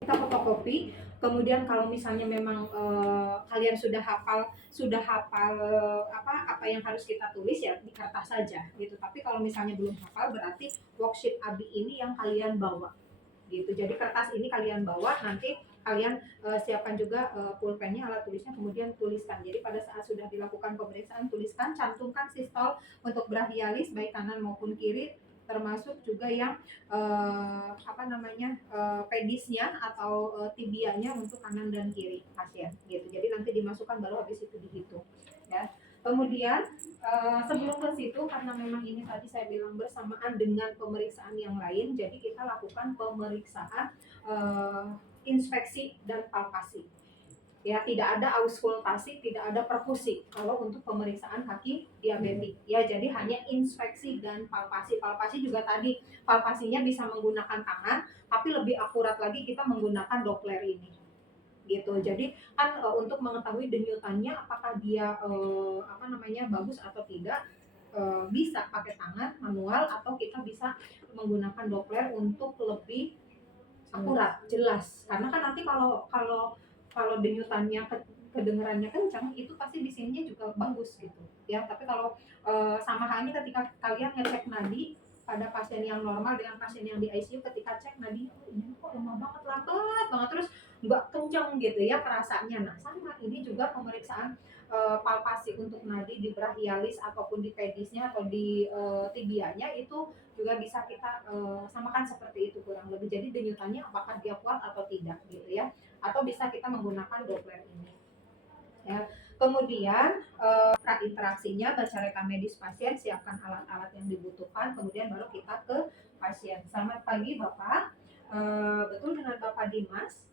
kita fotokopi. Kemudian kalau misalnya memang kalian sudah hafal apa yang harus kita tulis ya di kertas saja gitu. Tapi kalau misalnya belum hafal berarti worksheet ABI ini yang kalian bawa gitu. Jadi kertas ini kalian bawa, nanti kalian siapkan juga pulpennya, alat tulisnya, kemudian tuliskan. Jadi pada saat sudah dilakukan pemeriksaan, tuliskan, cantumkan sistol untuk brachialis baik kanan maupun kiri, termasuk juga yang pedisnya atau tibianya untuk kanan dan kiri pasien gitu. Jadi nanti dimasukkan baru habis itu dihitung ya. Kemudian sebelum ke situ, karena memang ini tadi saya bilang bersamaan dengan pemeriksaan yang lain, jadi kita lakukan pemeriksaan inspeksi dan palpasi. Ya, tidak ada auskultasi, tidak ada perkusi kalau untuk pemeriksaan kaki diabetik. Ya, jadi hanya inspeksi dan palpasi. Palpasi juga tadi, palpasinya bisa menggunakan tangan, tapi lebih akurat lagi kita menggunakan Doppler ini. Gitu. Jadi kan untuk mengetahui denyutannya apakah dia bagus atau tidak, bisa pakai tangan manual atau kita bisa menggunakan Doppler untuk lebih akurat, jelas. Karena kan nanti kalau denyutannya kedengarannya kencang, itu pasti di sininya juga bagus gitu. Ya, tapi kalau sama halnya ketika kalian ngecek nadi pada pasien yang normal dengan pasien yang di ICU, ketika cek nadi, ini kok lemah banget, lambat banget, terus nggak kencang gitu ya perasaannya. Nah, sama ini juga pemeriksaan palpasi untuk nadi di brachialis ataupun di pedisnya atau di tibianya itu juga bisa kita samakan seperti itu kurang lebih. Jadi denyutannya apakah dia kuat atau tidak gitu ya. Atau bisa kita menggunakan Doppler ini. Ya. Kemudian interaksinya, baca rekam medis pasien, siapkan alat-alat yang dibutuhkan, kemudian baru kita ke pasien. Selamat pagi Bapak, betul dengan Bapak Dimas?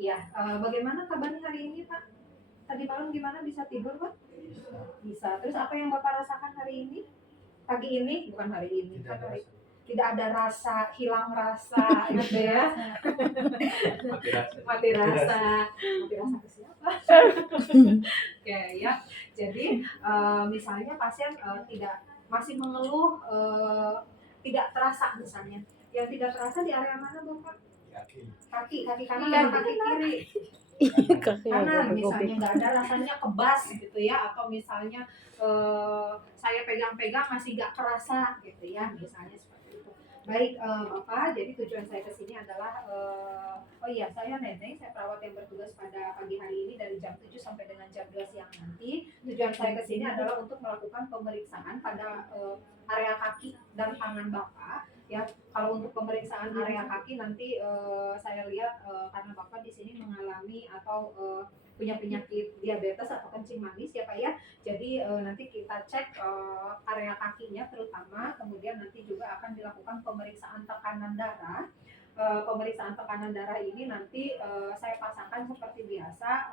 Ya, bagaimana kabarnya hari ini Pak? Tadi malam gimana, bisa tidur Pak? Bisa. Terus apa yang Bapak rasakan hari ini? Pagi ini, bukan hari ini, kan hari tidak ada rasa, hilang rasa gitu ya. Mati rasa ke siapa? Oke ya. Jadi misalnya pasien tidak masih mengeluh, tidak terasa misalnya. Yang tidak terasa di area mana Bapak? Kaki kanan atau kaki kiri? Kanan misalnya, nggak ada rasanya kebas gitu ya, atau misalnya saya pegang-pegang masih nggak kerasa gitu ya, misalnya seperti itu. Baik Bapak, jadi tujuan saya ke sini adalah saya Neneng, saya perawat yang bertugas pada pagi hari ini dari jam 7 sampai dengan jam 2 siang nanti. Tujuan saya ke sini adalah untuk melakukan pemeriksaan pada area kaki dan tangan Bapak. Ya, kalau untuk pemeriksaan area kaki nanti saya lihat karena Bapak di sini mengalami atau punya penyakit diabetes atau kencing manis ya Pak ya. Jadi nanti kita cek area kakinya terutama, kemudian nanti juga akan dilakukan pemeriksaan tekanan darah. Pemeriksaan tekanan darah ini nanti saya pasangkan seperti biasa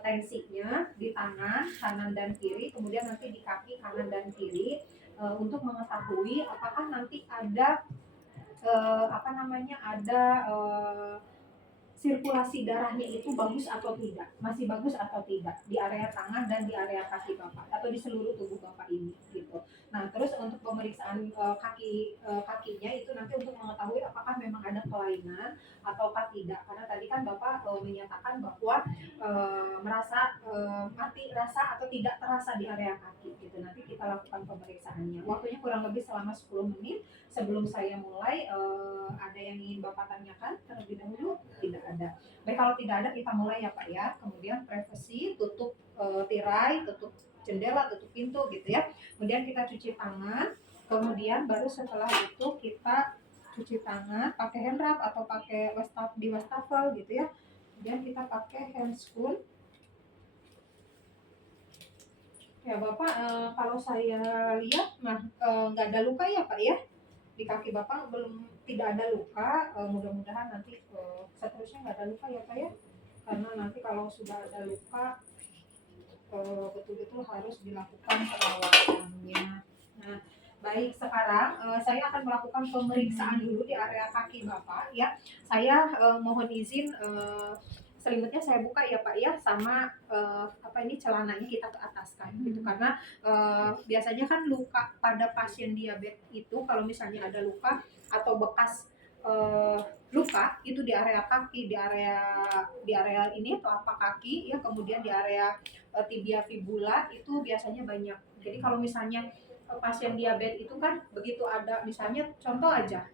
tensinya di tangan kanan dan kiri, kemudian nanti di kaki kanan dan kiri untuk mengetahui apakah nanti ada sirkulasi darahnya itu bagus atau tidak, masih bagus atau tidak di area tangan dan di area kaki Bapak atau di seluruh tubuh Bapak ini gitu. Nah, terus untuk pemeriksaan kakinya itu nanti untuk mengetahui apakah memang ada kelainan ataukah tidak. Karena tadi kan Bapak menyatakan bahwa merasa mati rasa atau tidak terasa di area kaki gitu. Nanti kita lakukan pemeriksaannya. Waktunya kurang lebih selama 10 menit. Sebelum saya mulai, ada yang ingin Bapak tanyakan terlebih dahulu? Tidak ada. Baik, kalau tidak ada kita mulai ya Pak ya. Kemudian privasi, tutup tirai, tutup jendela, tutup pintu gitu ya. Kemudian kita cuci tangan. Kemudian baru setelah itu kita cuci tangan pakai hand rub atau pakai wastafel gitu ya. Kemudian kita pakai handscoon. Ya Bapak, kalau saya lihat nggak ada luka ya Pak ya? Di kaki Bapak tidak ada luka, mudah-mudahan nanti seterusnya nggak ada luka ya Pak ya, karena nanti kalau sudah ada luka betul-betul harus dilakukan perawatannya. Nah, baik, sekarang saya akan melakukan pemeriksaan dulu di area kaki Bapak ya. Saya mohon izin selimutnya saya buka ya Pak ya, sama celananya kita ke ataskan gitu, karena biasanya kan luka pada pasien diabetes itu kalau misalnya ada luka atau bekas luka luka itu di area kaki, di area ini telapak kaki ya, kemudian di area tibia fibula itu biasanya banyak. Jadi kalau misalnya pasien diabetes itu kan begitu ada misalnya contoh aja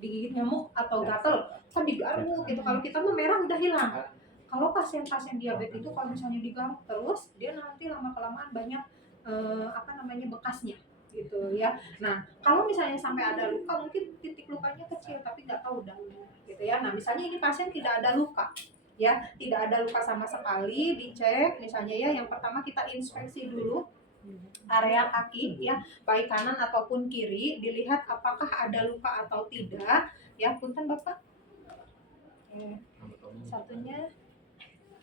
digigit nyamuk atau gatel kan digaruk gitu, kalau kita mah merah udah hilang. Kalau pasien-pasien diabetes itu kalau misalnya digaruk terus dia nanti lama-kelamaan banyak bekasnya gitu ya. Nah kalau misalnya sampai ada luka mungkin titik lukanya kecil tapi nggak tahu dalamnya gitu ya. Nah misalnya ini pasien tidak ada luka ya, tidak ada luka sama sekali, dicek misalnya ya, yang pertama kita inspeksi dulu area kaki ya, baik kanan ataupun kiri, dilihat apakah ada luka atau tidak ya. Punten Bapak. Satunya.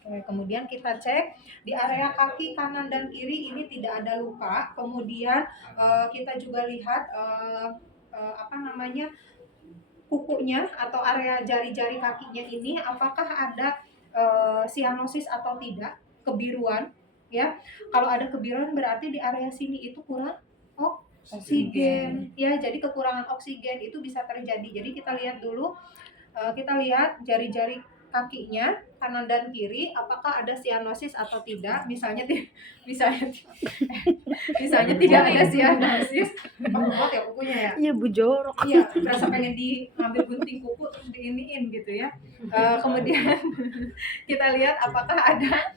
Kemudian kita cek di area kaki kanan dan kiri ini tidak ada luka. Kemudian kita juga lihat kukunya atau area jari-jari kakinya ini apakah ada sianosis atau tidak, kebiruan ya. Kalau ada kebiruan berarti di area sini itu kurang oksigen ya, jadi kekurangan oksigen itu bisa terjadi. Jadi kita lihat dulu, kita lihat jari-jari kakinya kanan dan kiri apakah ada sianosis atau tidak. Misalnya tidak ada sianosis, kuat ya kukunya ya. Iya Bu jorok. Iya, berasa pengen diambil gunting kuku terus diiniin gitu ya. Kemudian kita lihat apakah ada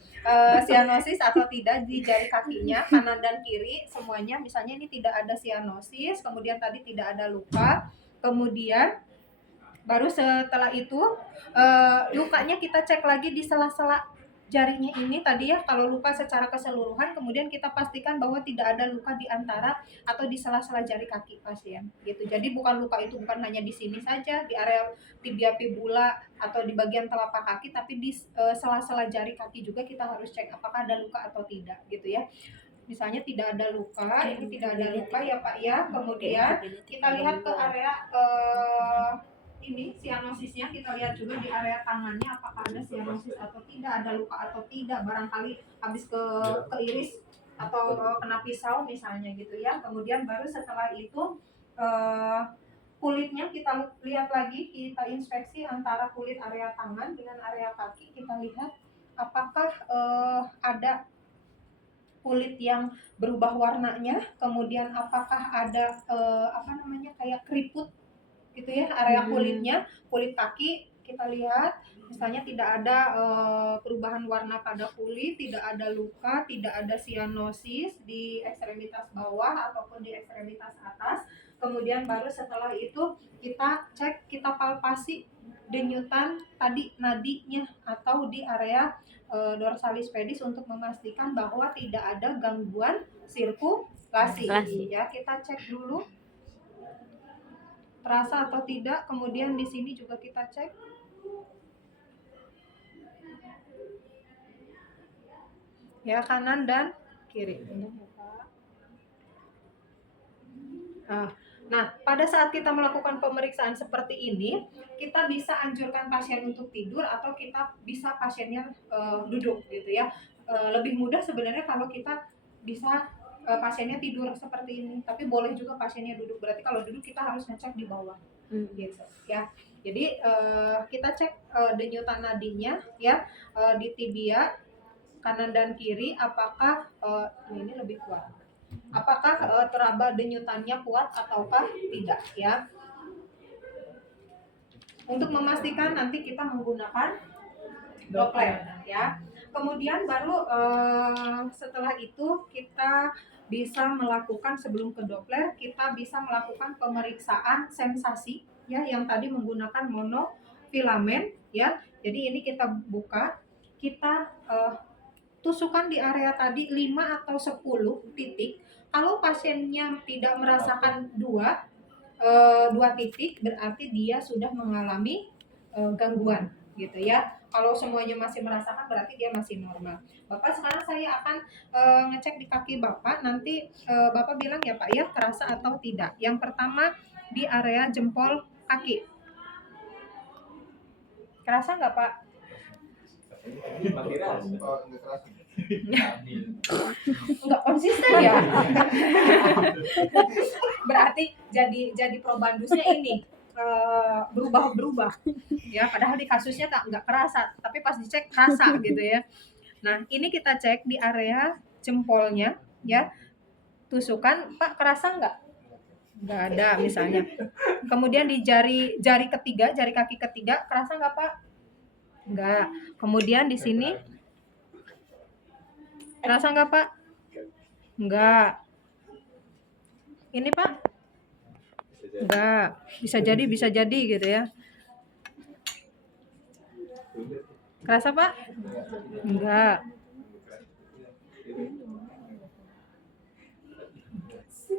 sianosis atau tidak di jari kakinya kanan dan kiri semuanya. Misalnya ini tidak ada sianosis, kemudian tadi tidak ada luka, kemudian baru setelah itu lukanya kita cek lagi di sela-sela jarinya ini tadi ya. Kalau luka secara keseluruhan, kemudian kita pastikan bahwa tidak ada luka di antara atau di sela-sela jari kaki pasien gitu. Jadi bukan luka itu bukan hanya di sini saja di area tibia fibula atau di bagian telapak kaki, tapi di sela-sela jari kaki juga kita harus cek apakah ada luka atau tidak gitu ya. Misalnya tidak ada luka, ini tidak ada luka ya Pak ya. Kemudian kita lihat ke area ini sianosisnya, kita lihat juga di area tangannya apakah ada sianosis atau tidak, ada luka atau tidak, barangkali habis keiris atau kena pisau misalnya gitu ya. Kemudian baru setelah itu kulitnya kita lihat lagi, kita inspeksi antara kulit area tangan dengan area kaki, kita lihat apakah ada kulit yang berubah warnanya, kemudian apakah ada kayak keriput gitu ya area kulitnya. Kulit kaki kita lihat misalnya tidak ada perubahan warna pada kulit, tidak ada luka, tidak ada sianosis di ekstremitas bawah ataupun di ekstremitas atas. Kemudian baru setelah itu kita cek, kita palpasi denyutan tadi nadinya atau di area dorsalis pedis untuk memastikan bahwa tidak ada gangguan sirkulasi ya. Kita cek dulu terasa atau tidak. Kemudian di sini juga kita cek ya, kanan dan kiri. Nah, pada saat kita melakukan pemeriksaan seperti ini, kita bisa anjurkan pasien untuk tidur atau kita bisa pasiennya duduk gitu ya. Lebih mudah sebenarnya kalau kita bisa pasiennya tidur seperti ini, tapi boleh juga pasiennya duduk. Berarti kalau duduk kita harus ngecek di bawah gitu ya. Jadi kita cek denyutan nadinya ya di tibia kanan dan kiri apakah ini lebih kuat, apakah teraba denyutannya kuat ataukah tidak ya. Untuk memastikan nanti kita menggunakan Doppler ya. Kemudian baru setelah itu kita bisa melakukan, sebelum ke Doppler kita bisa melakukan pemeriksaan sensasi ya, yang tadi menggunakan monofilamen ya. Jadi ini kita buka, kita tusukan di area tadi 5 atau 10 titik. Kalau pasiennya tidak merasakan dua titik berarti dia sudah mengalami gangguan gitu ya. Kalau semuanya masih merasakan berarti dia masih normal. Bapak, sekarang saya akan ngecek di kaki Bapak. Nanti Bapak bilang ya Pak ya terasa atau tidak. Yang pertama di area jempol kaki. Kerasa nggak Pak? Nggak konsisten ya. Berarti jadi probandusnya ini berubah-berubah ya, padahal di kasusnya nggak kerasa, tapi pas dicek kerasa gitu ya. Nah, ini kita cek di area jempolnya ya, tusukan, Pak kerasa nggak ada misalnya. Kemudian di jari ketiga, jari kaki ketiga, kerasa nggak Pak? Nggak. Kemudian di sini kerasa nggak Pak? Nggak. Ini Pak? Nggak. Bisa jadi gitu ya. Kerasa Pak? Enggak.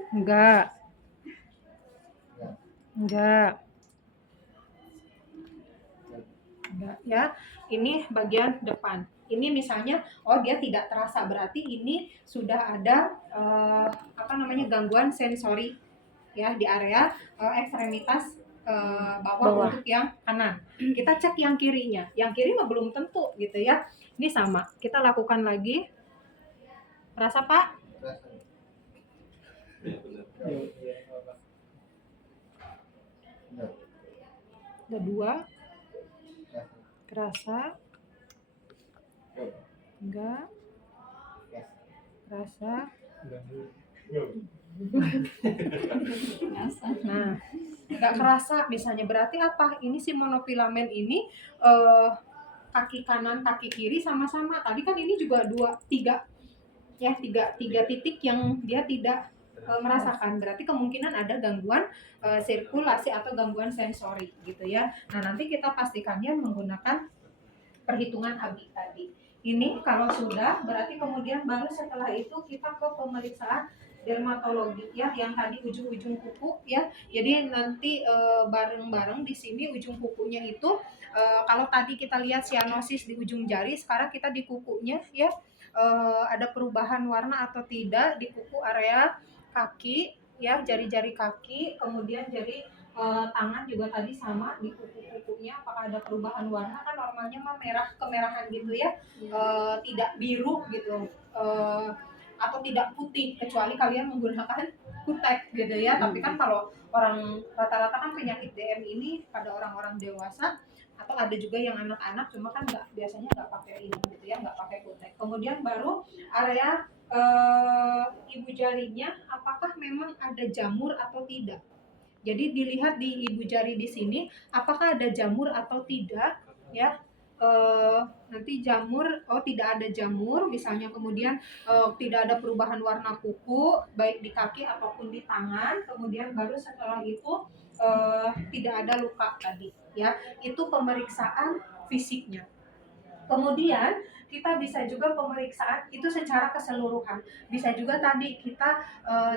Enggak. Enggak. Enggak ya. Ini bagian depan. Ini misalnya, oh dia tidak terasa, berarti ini sudah ada gangguan sensori ya di area ekstremitas bawah untuk yang kanan. Kita cek yang kirinya. Yang kiri mah belum tentu gitu ya. Ini sama. Kita lakukan lagi. Rasa Pak? Ada 2. Kerasa? Enggak. Kerasa? Nah, nggak kerasa misalnya, berarti apa? Ini si monofilamen ini kaki kanan kaki kiri sama-sama. Tadi kan ini juga 3 titik yang dia tidak merasakan. Berarti kemungkinan ada gangguan sirkulasi atau gangguan sensori gitu ya. Nah, nanti kita pastikannya menggunakan perhitungan ABI tadi. Ini kalau sudah, berarti kemudian baru setelah itu kita ke pemeriksaan dermatologi ya, yang tadi ujung-ujung kuku ya. Jadi nanti bareng-bareng di sini ujung kukunya itu kalau tadi kita lihat sianosis di ujung jari, sekarang kita di kukunya ya, ada perubahan warna atau tidak di kuku area kaki ya, jari-jari kaki, kemudian jari tangan juga tadi sama di kuku-kukunya, apakah ada perubahan warna? Kan normalnya mah merah kemerahan gitu ya, tidak biru gitu, atau tidak putih, kecuali kalian menggunakan kutek gitu ya. Tapi kan kalau orang rata-rata kan penyakit DM ini pada orang-orang dewasa, atau ada juga yang anak-anak, cuma kan biasanya nggak pakai ini gitu ya, nggak pakai kutek. Kemudian baru area ibu jarinya, apakah memang ada jamur atau tidak. Jadi dilihat di ibu jari di sini, apakah ada jamur atau tidak ya. Nanti jamur, tidak ada jamur misalnya, kemudian tidak ada perubahan warna kuku baik di kaki ataupun di tangan. Kemudian baru setelah itu tidak ada luka tadi ya. Itu pemeriksaan fisiknya. Kemudian kita bisa juga pemeriksaan itu secara keseluruhan. Bisa juga tadi kita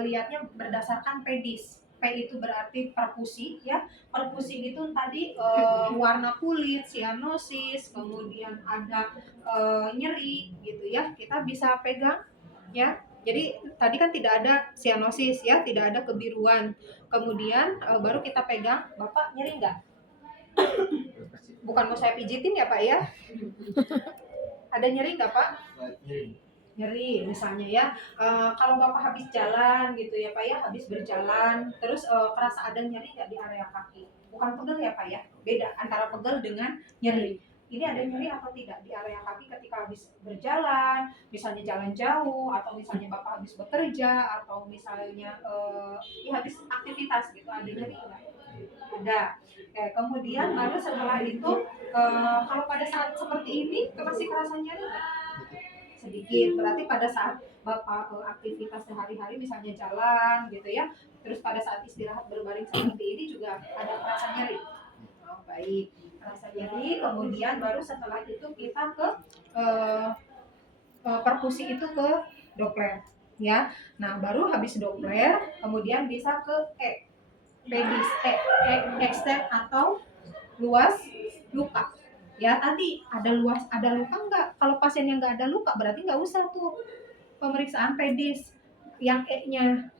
lihatnya berdasarkan pedis. P itu berarti perkusi ya. Perkusi itu tadi warna kulit, sianosis, kemudian ada nyeri gitu ya. Kita bisa pegang ya. Jadi tadi kan tidak ada sianosis ya, tidak ada kebiruan. Kemudian baru kita pegang, Bapak nyeri nggak? Bukan mau saya pijitin ya Pak ya. Ada nyeri nggak Pak? Nyeri misalnya ya. Kalau Bapak habis jalan gitu ya Pak ya, habis berjalan terus kerasa ada nyeri nggak di area kaki? Bukan pegel ya Pak ya, beda antara pegel dengan nyeri. Ini ada nyeri atau tidak di area kaki ketika habis berjalan, misalnya jalan jauh, atau misalnya Bapak habis bekerja, atau misalnya habis aktivitas gitu, ada nyeri nggak? Ada. Kemudian baru setelah itu kalau pada saat seperti ini masih kerasa nyeri nggak? Sedikit. Berarti pada saat Bapak aktivitas sehari-hari misalnya jalan gitu ya, terus pada saat istirahat berbaring seperti ini juga ada rasa nyeri. Oh, baik, rasa nyeri. Kemudian baru setelah itu kita ke perkusi itu ke Doppler ya. Nah, baru habis Doppler kemudian bisa ke pedis, ekstern atau luas luka. Ya tadi ada luka nggak? Kalau pasiennya nggak ada luka berarti nggak usah tuh pemeriksaan pedis. Yang E-nya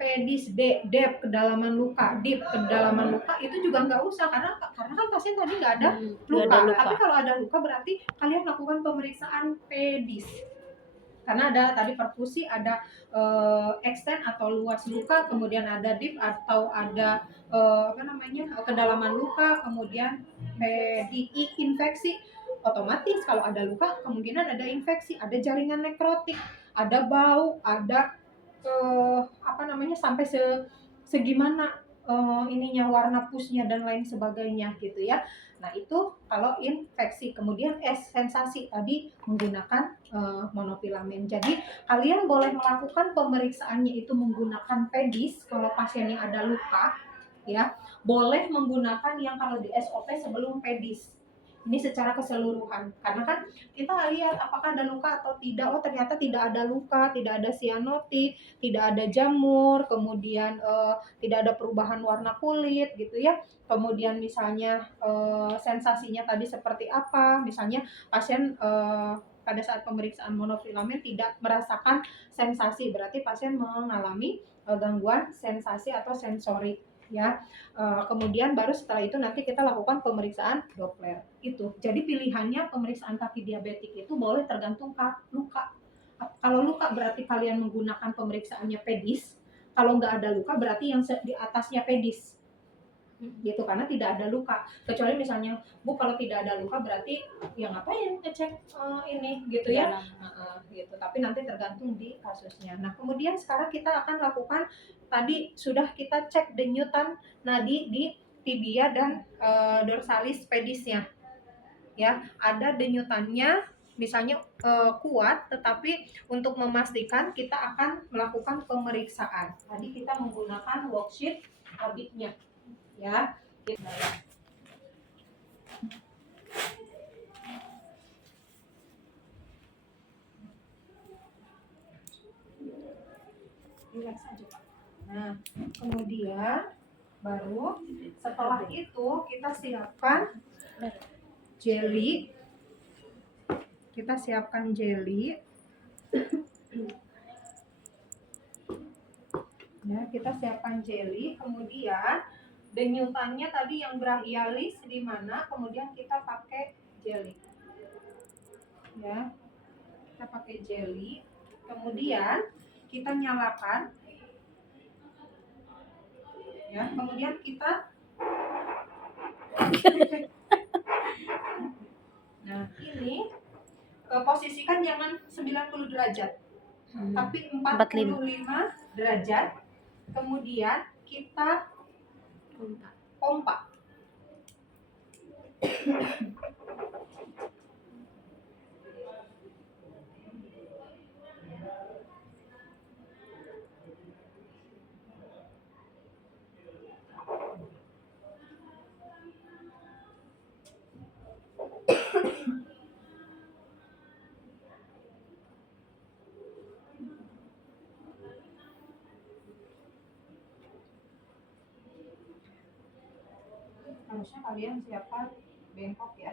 pedis, dep kedalaman luka, dip kedalaman luka itu juga nggak usah karena kan pasien tadi nggak ada luka. Tapi kalau ada luka berarti kalian lakukan pemeriksaan pedis. Karena ada tadi perfusi, ada extend atau luas luka, kemudian ada deep atau ada kedalaman luka, kemudian PDI infeksi. Otomatis kalau ada luka kemungkinan ada infeksi, ada jaringan nekrotik, ada bau, ada sampai segimana ininya, warna pusnya dan lain sebagainya gitu ya. Nah itu kalau infeksi. Kemudian sensasi tadi menggunakan monofilamen. Jadi kalian boleh melakukan pemeriksaannya itu menggunakan pedis kalau pasiennya ada luka ya. Boleh menggunakan yang kalau di SOP sebelum pedis. Ini secara keseluruhan. Karena kan kita lihat apakah ada luka atau tidak. Oh ternyata tidak ada luka, tidak ada sianotik, tidak ada jamur, kemudian tidak ada perubahan warna kulit gitu ya. Kemudian misalnya sensasinya tadi seperti apa, misalnya pasien pada saat pemeriksaan monofilamen tidak merasakan sensasi, berarti pasien mengalami gangguan sensasi atau sensorik ya. Kemudian baru setelah itu nanti kita lakukan pemeriksaan Doppler itu. Jadi pilihannya pemeriksaan kaki diabetik itu boleh tergantung luka. Kalau luka berarti kalian menggunakan pemeriksaannya pedis. Kalau nggak ada luka berarti yang di atasnya pedis gitu, karena tidak ada luka. Kecuali misalnya Bu kalau tidak ada luka berarti ya ngapain ngecek ini gitu ya. Gitu. Tapi nanti tergantung di kasusnya. Nah kemudian sekarang kita akan lakukan, tadi sudah kita cek denyutan nadi di tibia dan dorsalis pedisnya ya, ada denyutannya misalnya kuat, tetapi untuk memastikan kita akan melakukan pemeriksaan. Tadi kita menggunakan worksheet habitnya ya. Relax aja Pak. Nah kemudian baru setelah itu kita siapkan jelly. Kita siapkan jelly ya, kita siapkan jelly. Kemudian denyutannya tadi yang brachialis di mana, kemudian kita pakai jelly ya, kita pakai jelly. Kemudian kita nyalakan ya, kemudian kita nah ini posisikan jangan 90 derajat tapi 45 derajat. Kemudian kita pompa. Harusnya kalian siapkan bengkok ya.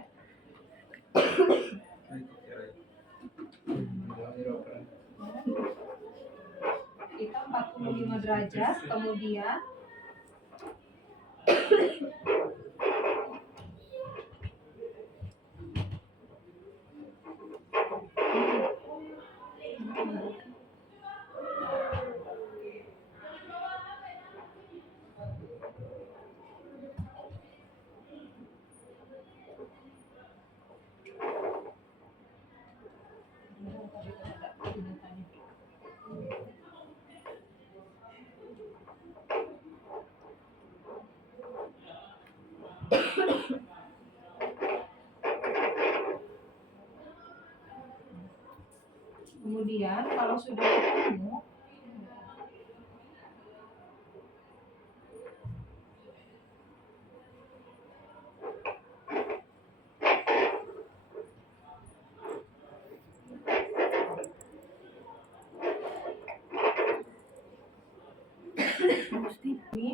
Kita 45 derajat, kemudian kemudian kalau sudah ketemu ini